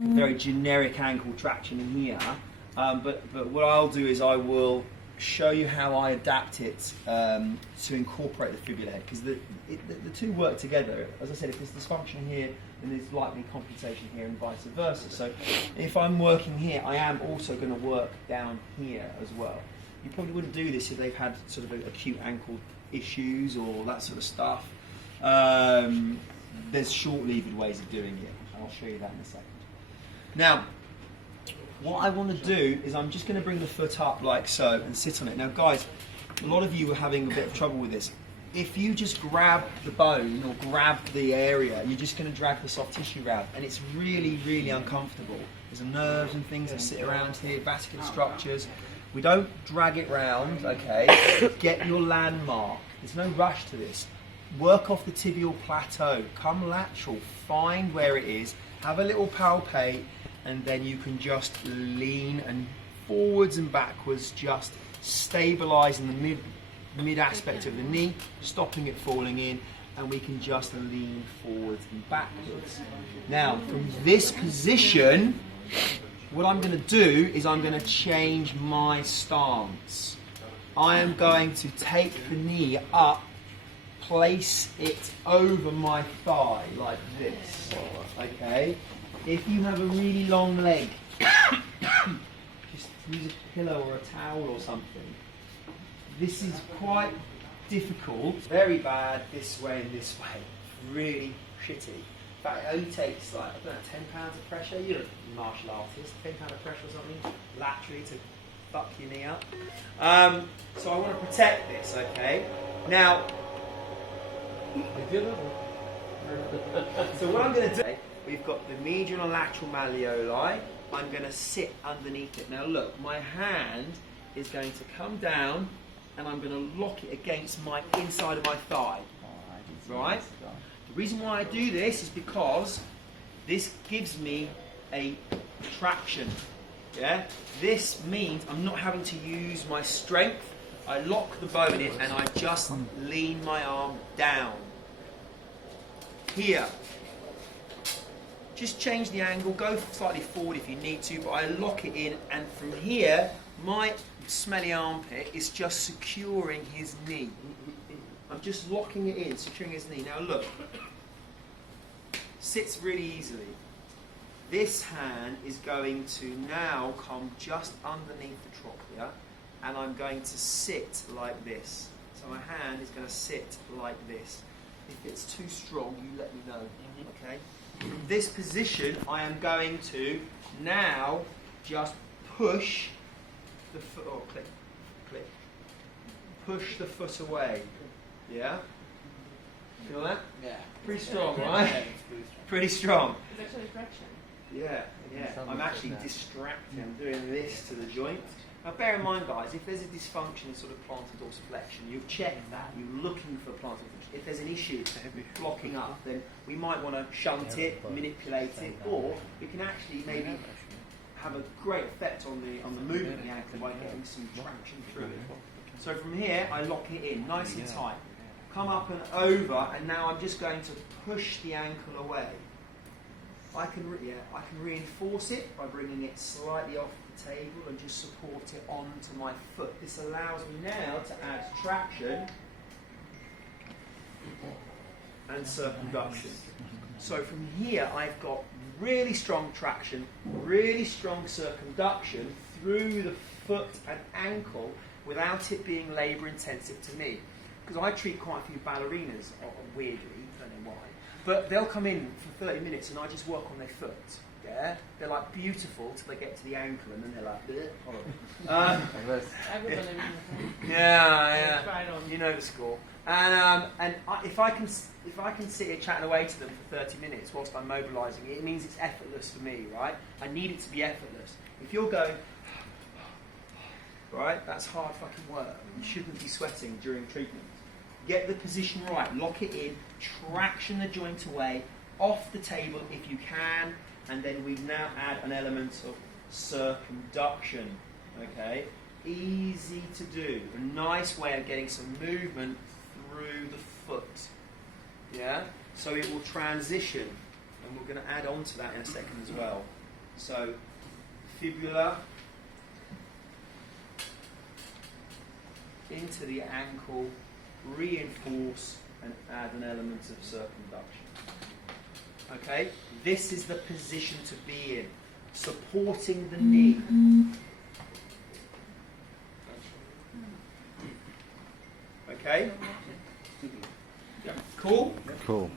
very generic ankle traction in here. But what I'll do is I will show you how I adapt it to incorporate the fibula head, because the two work together. As I said, if there's dysfunction here, then there's likely compensation here and vice versa. So if I'm working here, I am also going to work down here as well. You probably wouldn't do this if they've had sort of acute ankle issues or that sort of stuff. There's short-levered ways of doing it. I'll show you that in a second. Now, what I want to do is I'm just going to bring the foot up like so and sit on it. Now guys, a lot of you are having a bit of trouble with this. If you just grab the bone or grab the area, you're just going to drag the soft tissue around, and it's really, really uncomfortable. There's nerves and things that sit around here, vascular structures. We don't drag it round, okay? Get your landmark. There's no rush to this. Work off the tibial plateau. Come lateral, find where it is, have a little palpate, and then you can just lean and forwards and backwards, just stabilising the mid aspect of the knee, stopping it falling in, and we can just lean forwards and backwards. Now, from this position, what I'm going to do is I'm going to change my stance. I am going to take the knee up, place it over my thigh like this, okay? If you have a really long leg, just use a pillow or a towel or something. This is quite difficult, very bad this way and this way, really shitty. In fact, it only takes like, I don't know, 10 pounds of pressure. You're a martial artist, 10 pounds of pressure or something, laterally to fuck your knee up. So I want to protect this, okay? Now, so what I'm going to do, we've got the medial and lateral malleoli. I'm going to sit underneath it. Now look, my hand is going to come down and I'm going to lock it against my inside of my thigh. Right? The reason why I do this is because this gives me a traction. Yeah? This means I'm not having to use my strength. I lock the bone in and I just lean my arm down. Here. Just change the angle, go slightly forward if you need to, but I lock it in, and from here, my smelly armpit is just securing his knee. I'm just locking it in, securing his knee. Now look, sits really easily. This hand is going to now come just underneath the trochlea, and I'm going to sit like this. So my hand is going to sit like this. If it's too strong, you let me know, okay? From this position, I am going to now just push the foot, or click, click, push the foot away, yeah? Feel that? Yeah. Pretty strong, right? Pretty strong. It's actually friction. Yeah, yeah. I'm actually distracting. I'm doing this to the joint. Now bear in mind guys, if there's a dysfunction in sort of plantar dorsiflexion, you've checked that, you're looking for plantar dorsiflexion. If there's an issue blocking up, then we might want to shunt it, manipulate it, or we can actually maybe have a great effect on the movement of the ankle by getting some traction through it. So from here, I lock it in, nice and tight. Come up and over, and now I'm just going to push the ankle away. I can reinforce it by bringing it slightly off the table and just support it onto my foot. This allows me now to add traction and circumduction. So from here I've got really strong traction, really strong circumduction through the foot and ankle without it being labour intensive to me. Because I treat quite a few ballerinas, weirdly, don't know why. But they'll come in for 30 minutes and I just work on their foot. Yeah? They're like beautiful till they get to the ankle and then they're like, horrible. Yeah. You know the score. And if I can sit here chatting away to them for 30 minutes whilst I'm mobilising it, it means it's effortless for me, right? I need it to be effortless. If you're going, right, that's hard fucking work. You shouldn't be sweating during treatment. Get the position right, lock it in, traction the joint away, off the table if you can, and then we now add an element of circumduction, okay? Easy to do, a nice way of getting some movement through the foot, yeah? So it will transition, and we're going to add on to that in a second as well. So fibula into the ankle, reinforce and add an element of circumduction. Okay, this is the position to be in, supporting the knee. Okay? Cool? Cool.